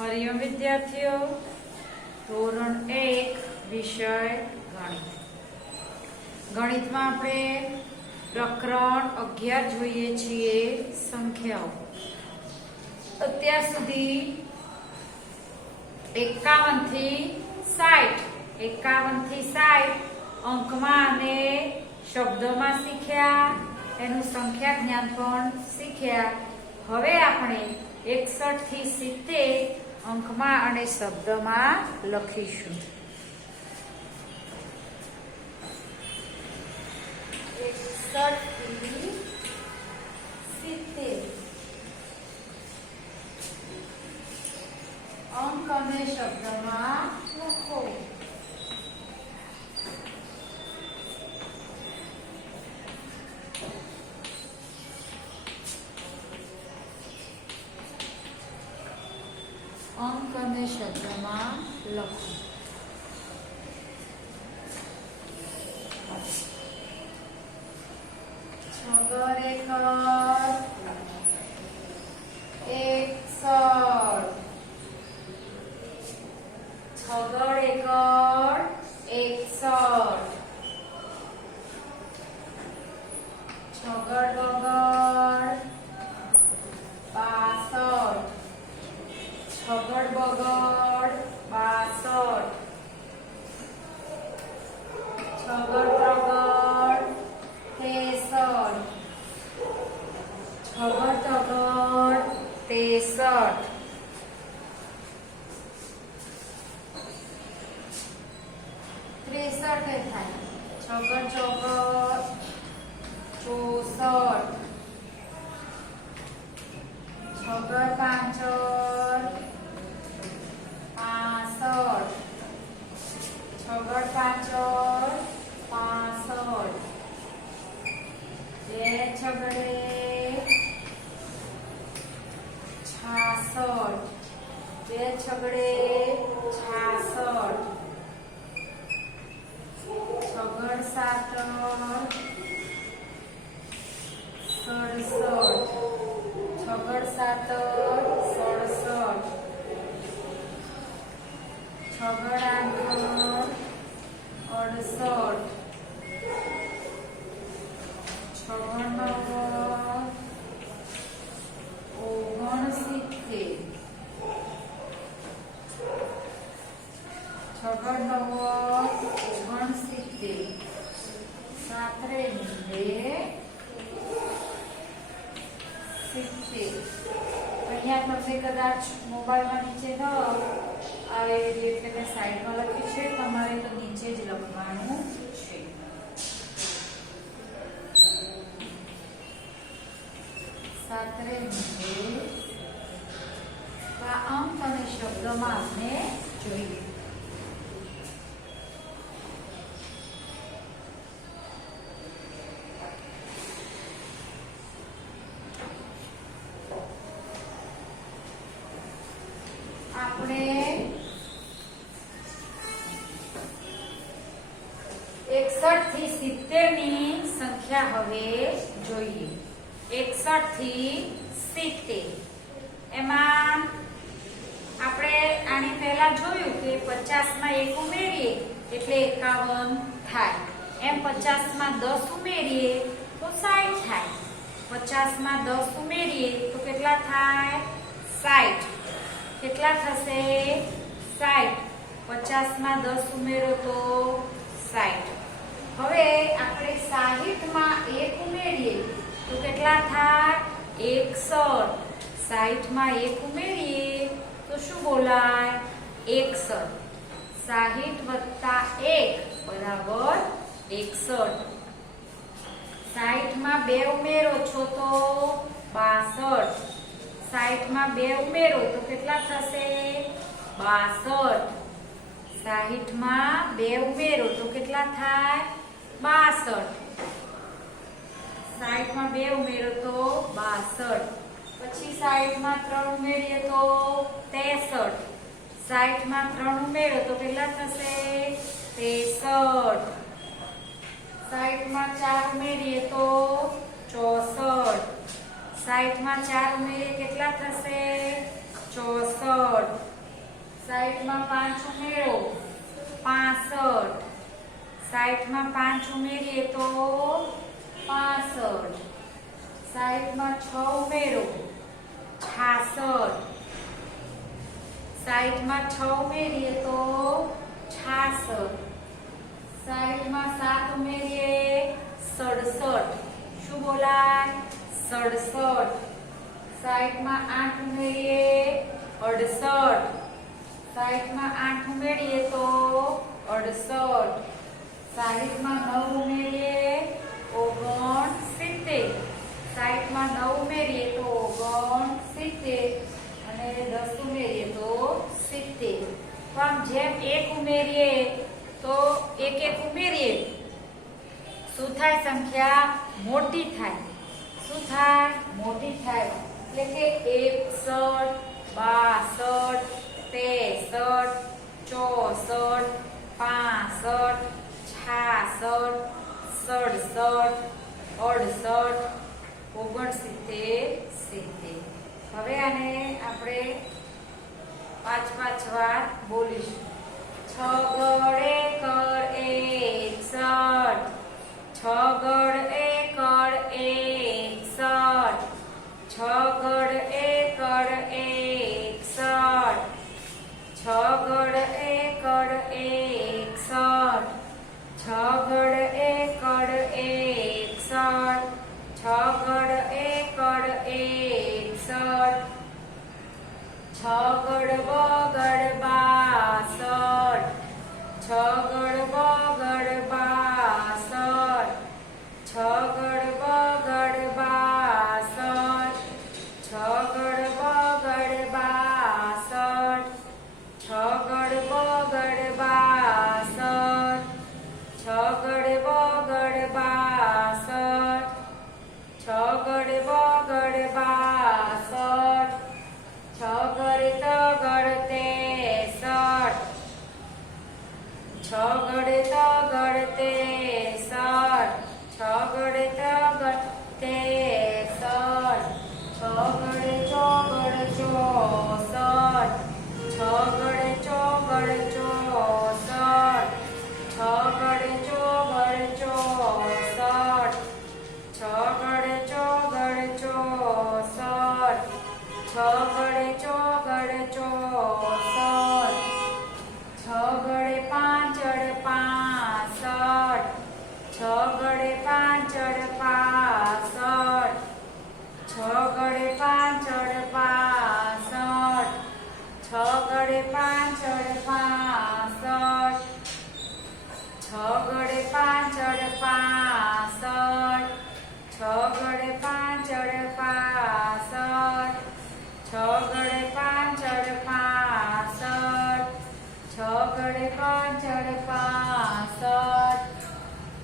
हरिओम विद्यार्थीओ धोरण 1 विषय गणित। गणित में आपणे प्रकरण 11 જોઈએ છીએ સંખ્યાઓ। અત્યાર સુધી 51 થી 60 અંકમાં અને શબ્દોમાં શીખ્યા, એનું સંખ્યા જ્ઞાન પણ શીખ્યા। હવે આપણે 61 થી 70 અંકમાં અને શબ્દમાં લખીશું। 61 થી 70 અંક અને શબ્દમાં લખો। अंक અને શબ્દમાં લખો। છગર એકર 61 છગર એકર 61 છગર બગડ 62 छगड़ बगड़ 62 छगड़ प्रगड़ 63 छगड़ तगड़ 63 63 थाय। छगड़ चौगड़ 64 छगड़ पांचड़ 65 छगड़ पांचड़ 65 બે છગડે 66 બે છગડે 66 છગડ સાતર 67 छगड़ सातर 67 छगड़ आठर 68 छगड़ नव 69 छगड़ नव 69 सातरे 70 અહીંયા તમને કદાચ મોબાઈલમાં નીચે ન આવે એટલે મેં સાઈડમાં લખ્યું છે, તમારે તો નીચે જ લખવાનું છે। સાતરે આ અંક અને શબ્દમાં આપણે જોઈએ। આપણે 61 થી 70 ની સંખ્યા હવે જોઈએ। 61 થી 70 એમાં આપણે આની પહેલા જોયું કે 50 માં 1 ઉમેરીએ એટલે 51 થાય, એમ 50 માં 10 ઉમેરીએ તો 60 થાય, 50 માં 10 ઉમેરીએ તો કેટલા થાય 60, કેટલા થશે 60, 50 માં 10 ઉમેરો તો 60। હવે આપણે 60 માં 1 ઉમેરીએ તો કેટલા થાય 61, 60 માં 1 ઉમેરીએ તો શું બોલાય 61, 60 વત્તા 1 બરાબર 61, 60 માં 2 ઉમેરો છો તો 62, 60 માં 2 ઉમેરો તો કેટલા થશે 62, 60 માં 2 ઉમેરો તો કેટલા થાય 62, 60 માં 2 ઉમેરો તો 62, પછી 60 માં 3 ઉમેરીએ તો 63, 60 માં 3 ઉમેરો તો કેટલા થશે 63, 60 માં 4 ઉમેરીએ તો 64, 60 માં 4 ઉમેરીએ કેટલા થશે 64 60 માં 5 ઉમેરો 65 60 માં 5 ઉમેરીએ તો 65 60 માં 6 ઉમેરો 66 60 માં 6 ઉમેરીએ તો 66 60 માં 7 ઉમેરીએ 67 શું બોલાય 67 60 માં 8 ઉમેરીએ 68 60 માં 8 ઉમેરીએ તો 68 60 માં 9 ઉમેરીએ 69 60 માં 9 ઉમેરીએ તો 69 અને 10 ઉમેરીએ તો 70 તો આમ જેમ 1 ઉમેરીએ તો એક ઉમેરીએ શું થાય સંખ્યા મોટી થાય શું થાય મોટી થાય એટલે કે 61 62 63 64 65 66 67 68 69 70 હવે આને આપણે 5 વાર બોલીશું 6 ગળે કર 61 6 ગળે કર 61 6 ગળે કર 61 6 ગળે કર 61 6 ગળે કર 61 6 ગળે કર 61 6 ગળ વગર 62 6 ગળ વગર 62 6 ગળ વગર 62 6 ગળ વગર 62 6 ગળ વગર 62 6 ગળ વગર 62 6 ગળ વગર 62 6 ગળ તગડ 63 6 ગળ તગડ 63 6 ગળ તગડ 63 6 ગળ ચોગડ 64 6 ગળ ચોગડ 64 6 ગળ ચોગડ 64 6 ગળ ચોગડ 64 6 ગળે ચોગડ 64 6 ગળે પાંચડ 65 6 ગળે પાંચડ 65 6 ગળે પાંચડ 65 6 ગળે પાંચડ 65 6 ગળે પાંચડ 65 6 ગળે પાંચડ 65 6 ગળે પાંચડ 65 6 ગળે પાંચડ 65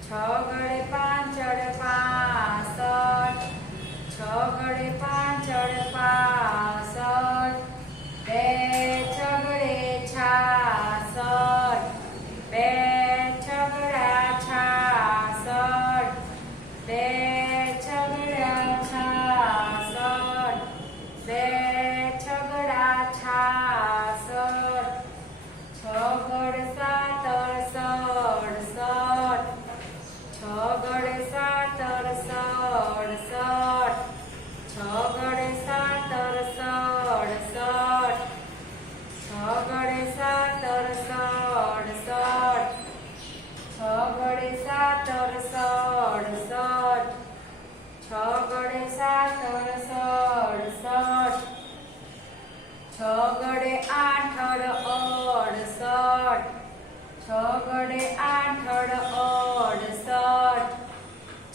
6 ગળે પાંચડ 65 6 ગળે પાંચડ 65 બે છગડે 66 બે છગડા 66 બે છગડા 66 બે છગડા 66 છગડ સાતર 67 છગડ સાતર 67 છગડ સાતર 67 છગડ સાતર 67 છગડ સાતર 67 છગડ સાતર 67 છગડે આઠડ 68 છગડે આઠડ 68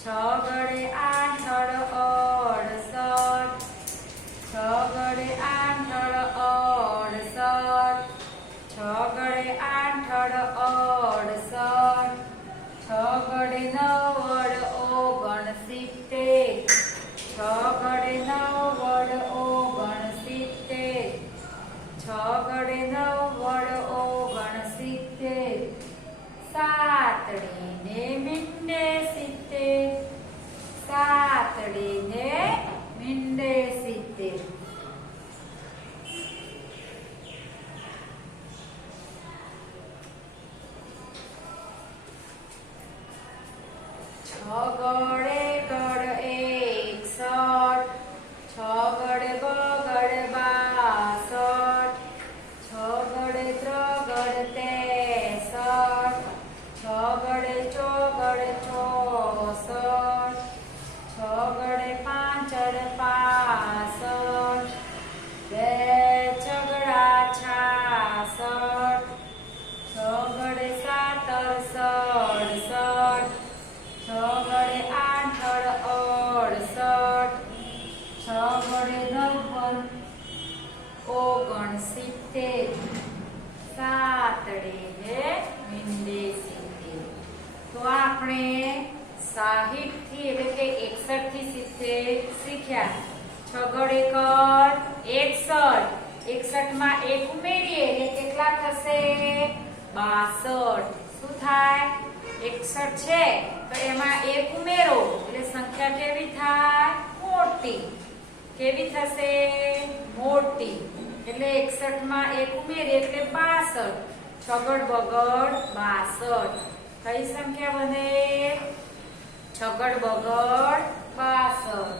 છગડે આઠડ 68 છગડે આઠડ 68 છગડે આઠડ 68 છગડે નવડ 69 છગડે નવડ 69 છગડે નવડ 69 સાતડી છગડે બગડે 62, છગડે ત્રગડે 63, છગડે ચોગડે 64, છગડે પાંચડે 65, બે છગડા 66, છગડે સાતર 67, છગડે આઠડ 68, છગડે નવર 69, સાતડે મીંડે 70. તો આપણે 60 થી એટલે કે 61 થી 70 શીખ્યા. છગડ એકડ 61, 61 માં 1 ઉમેરીએ એટલે કેટલા થશે? 62. શું થાય? 61 છે તો એમાં 1 ઉમેરો એટલે સંખ્યા કેવી થાય? મોટી. કેવી થશે? મોટી. એટલે 61 માં 1 ઉમેરીએ એટલે 62. છગડ બગડ 62. કઈ સંખ્યા બને? છગડ બગડ 62.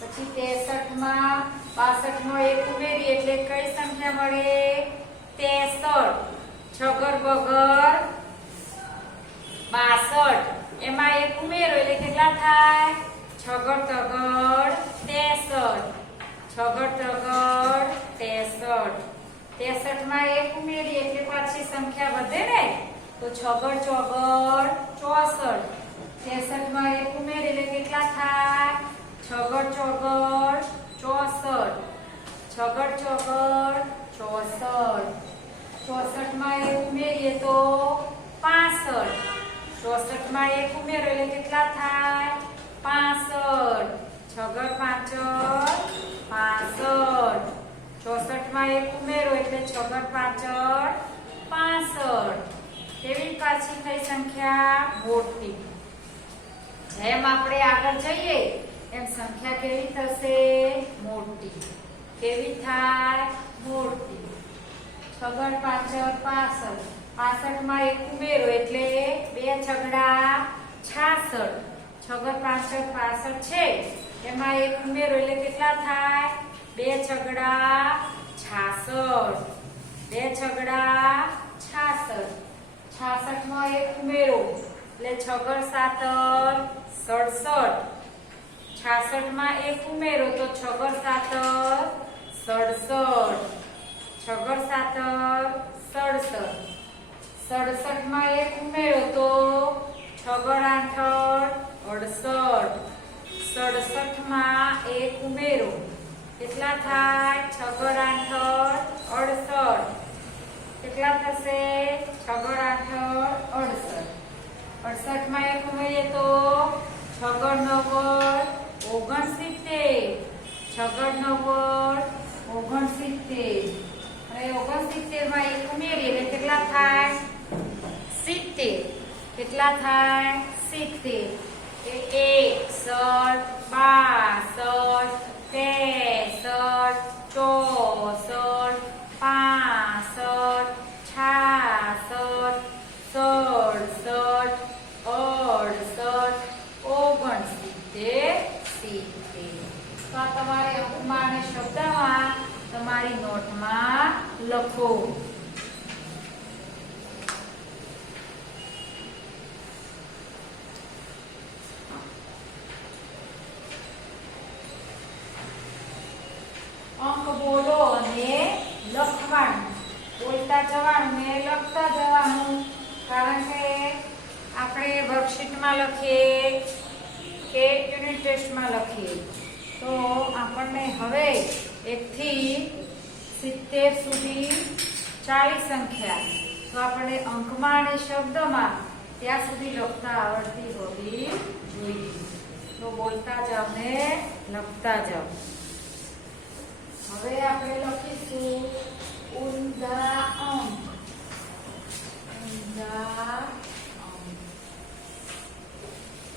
પછી 63 માં 62 નો 1 ઉમેરીએ એટલે કઈ સંખ્યા મળે? 63. છગડ બગડ 62. એમાં 1 ઉમેરો એટલે કેટલા થાય? છગડ તગડ 63. છગડ તગડ 63. 63 માં 1 ઉમેરીએ એટલે પાછી સંખ્યા વધે ને, તો છગડ ચોગડ 64. 63 માં 1 ઉમેરીએ એટલે કેટલા થાય? છગડ ચોગડ 64. છગડ ચોગડ 64. 64 માં 1 ઉમેરીએ તો 65. 64 માં 1 ઉમેરો એટલે કેટલા થાય? 65. છગડ પાંચડ 65. 64 માં 1 ઉમેરો એટલે છગડ પાંચડ 65. કેવી પાછી થઈ સંખ્યા? મોટી. જેમ આપણે આગળ જઈએ એમ સંખ્યા કેવી થશે? મોટી. કેવી થાય? મોટી. છગડ પાંચડ 65. 65 માં 1 ઉમેરો એટલે 2 છગડા 66. છગડ પાંચડ 65 છે એમાં 1 ઉમેરો એટલે કેટલા થાય? 2 છગડા 66. 2 છગડા 66. 66 માં 1 ઉમેરો એટલે છગડ સાતર 67. 66 માં 1 ઉમેરો તો છગડ સાતર 67. છગડ સાતર 67. 67 માં 1 ઉમેરો તો છગડ આઠડ 68. 67 માં 1 ઉમેરો કેટલા થાય? છગડ આઠડ 68. કેટલા થશે? છગડ આઠડ 68. 68 માં 1 ઉમેરીએ તો છગડ નવ્વદ 69. છગડ નવ્વદ 69. અને 69 માં 1 ઉમેરીએ એટલે કેટલા થાય? 70. કેટલા થાય? 70. 61, 62, 63, 64, 65, 66, 67, 68, 69, 70. તો આ તમારે અંકમાં અને શબ્દમાં તમારી નોટમાં લખો. અંક બોલો અને લખવાનું. બોલતા જવાનું ને લખતા જવાનું. કારણ કે આપણે વર્કશીટમાં લખીએ કે યુનિટ ટેસ્ટમાં લખીએ તો આપણને હવે 1 થી 70 સુધી 40 સંખ્યા તો આપણે અંકમાં અને શબ્દમાં ત્યાં સુધી લખતા આવડતી હોવી જોઈએ. તો બોલતા જાવ ને લખતા જાવ. હવે આપણે લખીશું ઊંધા અંક.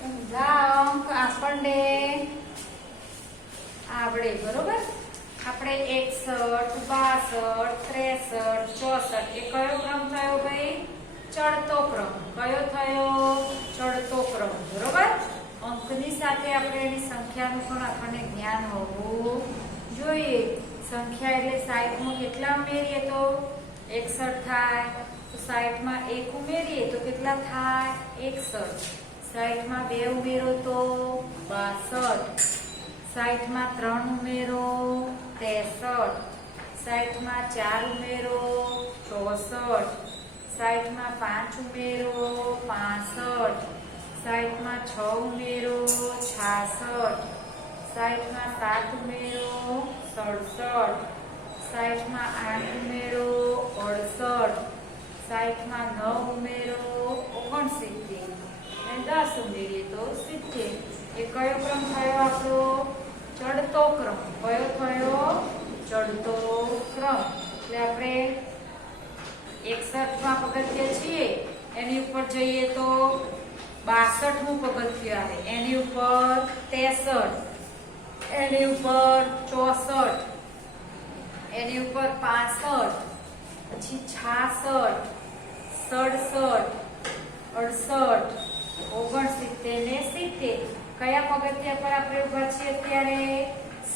ઊંધા અંક આપણને આવડે બરોબર. આપણે 61, 62, 63, 64 એ કયો ક્રમ થયો ભાઈ? ચડતો ક્રમ. કયો થયો? ચડતો ક્રમ બરોબર. અંકની સાથે આપણે એની સંખ્યાનું પણ આપણને જ્ઞાન હોવું જોઈએ. સંખ્યા એટલે 60 માં કેટલા ઉમેરીએ તો 61 થાય. તો 60 માં 1 ઉમેરીએ તો કેટલા થાય 61. 60 માં 2 ઉમેરો તો 62. 60 માં 3 ઉમેરો 63. 60 માં 4 ઉમેરો 64. 60 માં 5 ઉમેરો 65. 60 માં 6 ઉમેરો 66. 60 માં 7 ઉમેરો 67. 60 માં 8 ઉમેરો 68. 60 માં 9 ઉમેરો 69 અને 10 ઉમેરીએ તો 70. એ કયો ક્રમ થયો આપણો? ચડતો ક્રમ. કયો થયો? ચડતો ક્રમ. એટલે આપણે 61 માં પગથિયે છીએ, એની ઉપર જઈએ તો 62મું પગથિયું આવે, એની ઉપર 63, એની ઉપર 64, એની ઉપર 65, પછી 66, 67, 68, 69 ને 70. કયા પગથિયા પર આપણે ઉભા છીએ અત્યારે?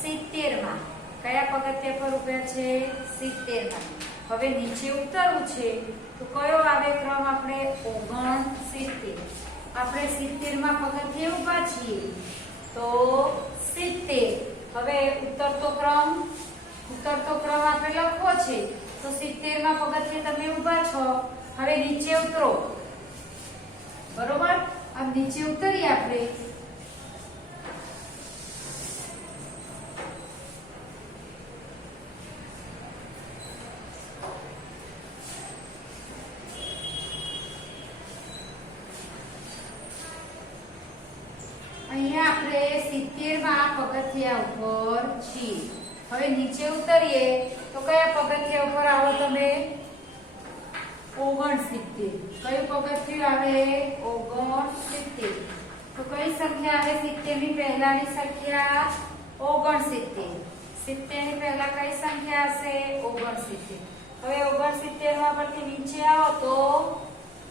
70 માં. કયા પગથિયા પર ઉભા છે? 70 માં. હવે નીચે ઉતરવું છે તો કયો આવે ક્રમ? આપણે 69. આપણે 70 માં પગથિયે ઉભા છીએ તો 70. હવે ઉતરતો ક્રમ આપણે લખવો છે તો 70 માં પગથિયે તમે ઉભા છો. હવે નીચે ઉતરો, બરોબર? આ નીચે ઉતરીએ આપણે. અહીંયા આપણે 70 માં પગથિયા ઉપર છીએ. હવે નીચે ઉતરીએ તો કયા પગથિયા ઉપર આવો તમે? 69. કયું પગથિયું આવે? 69. તો કઈ સંખ્યા આવે 70 ની પહેલાની સંખ્યા? 69. 70 ની પહેલા કઈ સંખ્યા હશે? 69. હવે 69 માં પરથી નીચે આવો તો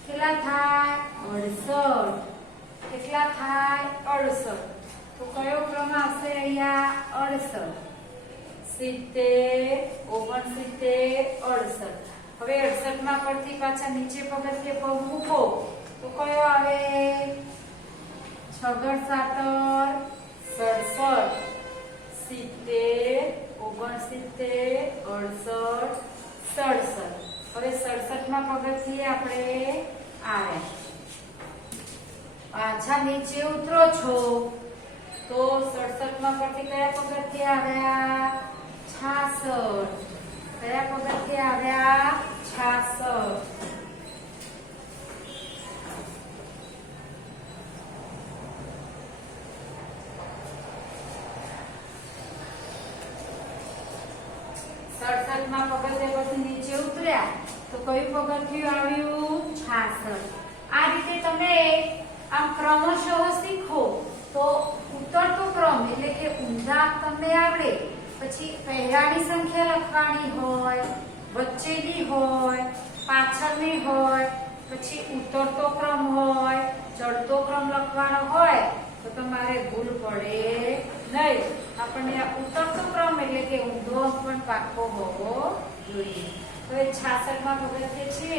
કેટલા થાય? 68. કેટલા થાય? 68. તો કયો ક્રમ આવશે અહીંયા? 68. 70, 69, 68. હવે 68 માં પરથી પાછા નીચે પગથિયે પર મૂકો તો કયો આવે? 6 7 67, 70, 69, 68, 67. હવે 67 માં પગથિયે આપણે આવ્યા. પાછા નીચે ઉતરો છો તો 67 માં પરથી કયા પગથિયે આવ્યા? 66. કયા પગથિયે આવ્યા? 66. માં પગથિયે પરથી નીચે ઉતર્યા તો કયું પગથિયું આવ્યું? 66. આ રીતે તમે આમ ક્રમશઃ શીખો તો ઉતરતો ક્રમ એટલે કે ઊંધા તમને આવડે. પછી પહેલાની સંખ્યા લખવાની હોય, વચ્ચેની હોય, પાછળની હોય, પછી ઉતરતો ક્રમ હોય, ચડતો ક્રમ લખવાનો હોય તો તમારે ભૂલ પડે નહીં. આપણને આ ઉતરતો ક્રમ એટલે કે ઊંધો પણ પાકો હોવો જોઈએ. હવે 66 માં પગથિયે છે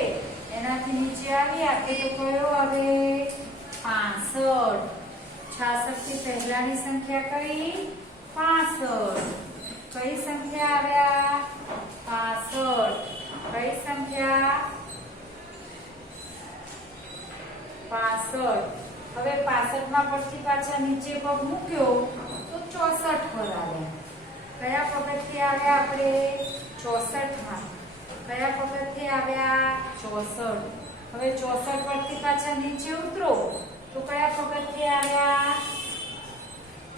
એનાથી નીચે આવી આપે તો કયો આવે? 65. 66 થી પહેલાની સંખ્યા કઈ? 65. કઈ સંખ્યા આવ્યા? 65. કઈ સંખ્યા? 65. હવે 65 માં પરથી પાછા નીચે પગ મૂક્યો તો 64 પર આવ્યા. કયા પગથિયે આવ્યા આપણે? 64 માં. કયા પગથિયે આવ્યા? 64. હવે 64 પરથી પાછા નીચે ઉતરો તો કયા પગથિયે આવ્યા?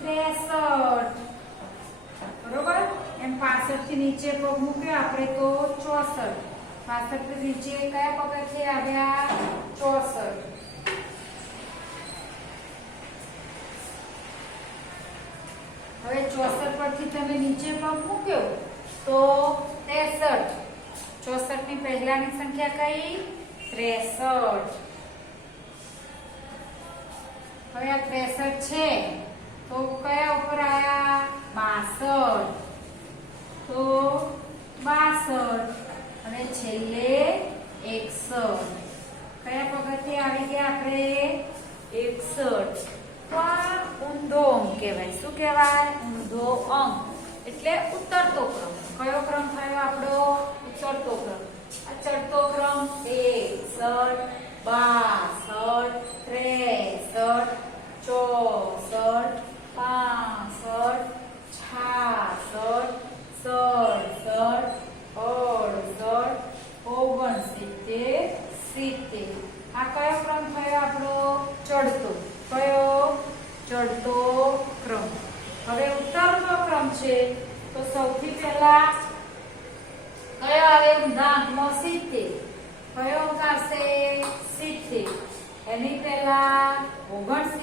63. બરોબર? એમ 65 થી નીચે પગ મૂક્યો આપણે તો 64. 65 થી નીચે કયા પગથિયે આવ્યા? 64. હવે 64 પરથી તમે નીચે પગ મૂક્યો તો 63. 64 ની પહેલાની સંખ્યા કઈ? 63. હવે આ 63 છે તો કયા ઉપર આયા 62 તો 62 અને છેલ્લે 61 કયા પગથિયે આવી ગયા આપણે 61 તો આ ઊંધો અંક કહેવાય શું કહેવાય ઊંધો અંક એટલે ઉતરતો ક્રમ કયો ક્રમ થયો આપણો ઉતરતો ક્રમ આ ચડતો ક્રમ 61 62 63 64 65 66 67 68 69 70 આ કયો ક્રમ થયો આપણો ચડતો કયો ચડતો ક્રમ હવે ઉતરતો ક્રમ છે તો સૌથી પહેલા કયો આવે ઊંધા અંકમાં 70 કયો અંક આવશે 70 એની પહેલા 69